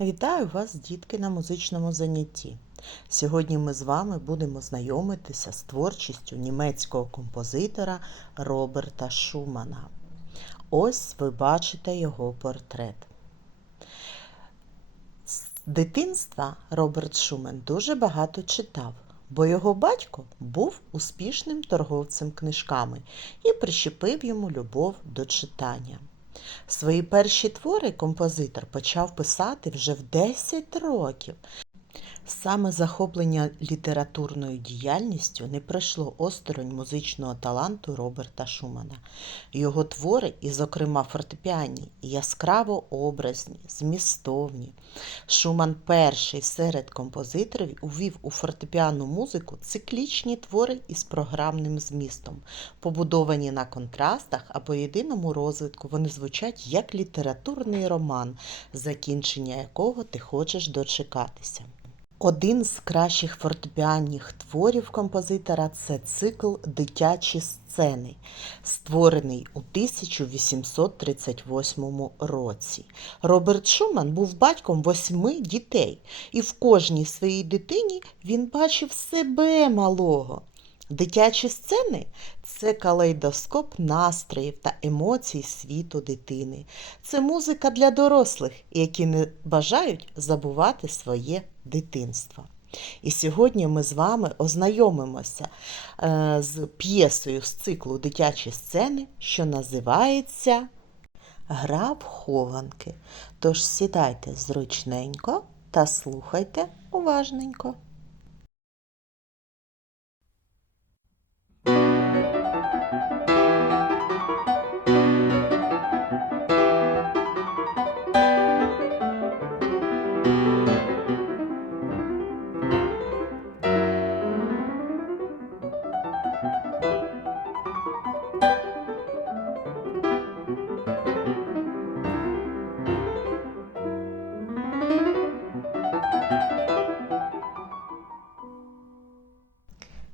Вітаю вас, дітки, на музичному занятті. Сьогодні ми з вами будемо знайомитися з творчістю німецького композитора Роберта Шумана. Ось ви бачите його портрет. З дитинства Роберт Шуман дуже багато читав, бо його батько був успішним торговцем книжками і прищепив йому любов до читання. Свої перші твори композитор почав писати вже в 10 років. Саме захоплення літературною діяльністю не пройшло осторонь музичного таланту Роберта Шумана. Його твори, і, зокрема, фортепіані, яскраво образні, змістовні. Шуман перший серед композиторів увів у фортепіанну музику циклічні твори із програмним змістом. Побудовані на контрастах або єдиному розвитку, вони звучать як літературний роман, закінчення якого ти хочеш дочекатися. Один з кращих фортепіанних творів композитора це цикл Дитячі сцени, створений у 1838 році. Роберт Шуман був батьком восьми дітей, і в кожній своїй дитині він бачив себе малого. Дитячі сцени це калейдоскоп настроїв та емоцій світу дитини. Це музика для дорослих, які не бажають забувати своє дитинство. І сьогодні ми з вами ознайомимося е, з п'єсою з циклу дитячі сцени, що називається Гра в хованки. Тож сідайте зручненько та слухайте уважненько.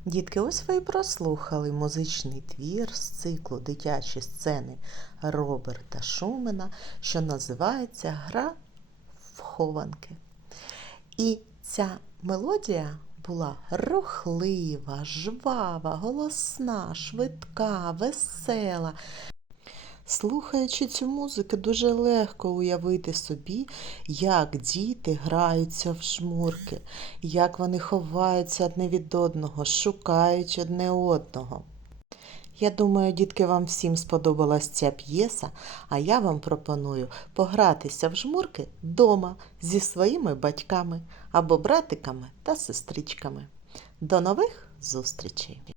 Дітки, ось ви і прослухали музичний твір з циклу Дитячі сцени Роберта Шумена, що називається Гра в хованки. І ця мелодія була рухлива, жвава, голосна, швидка, весела. Слухаючи цю музику, дуже легко уявити собі, як діти граються в жмурки, як вони ховаються одне від одного, шукають одне одного. Я думаю, дітки, вам всім сподобалась ця п'єса, а я вам пропоную погратися в жмурки вдома зі своїми батьками або братиками та сестричками. До нових зустрічей!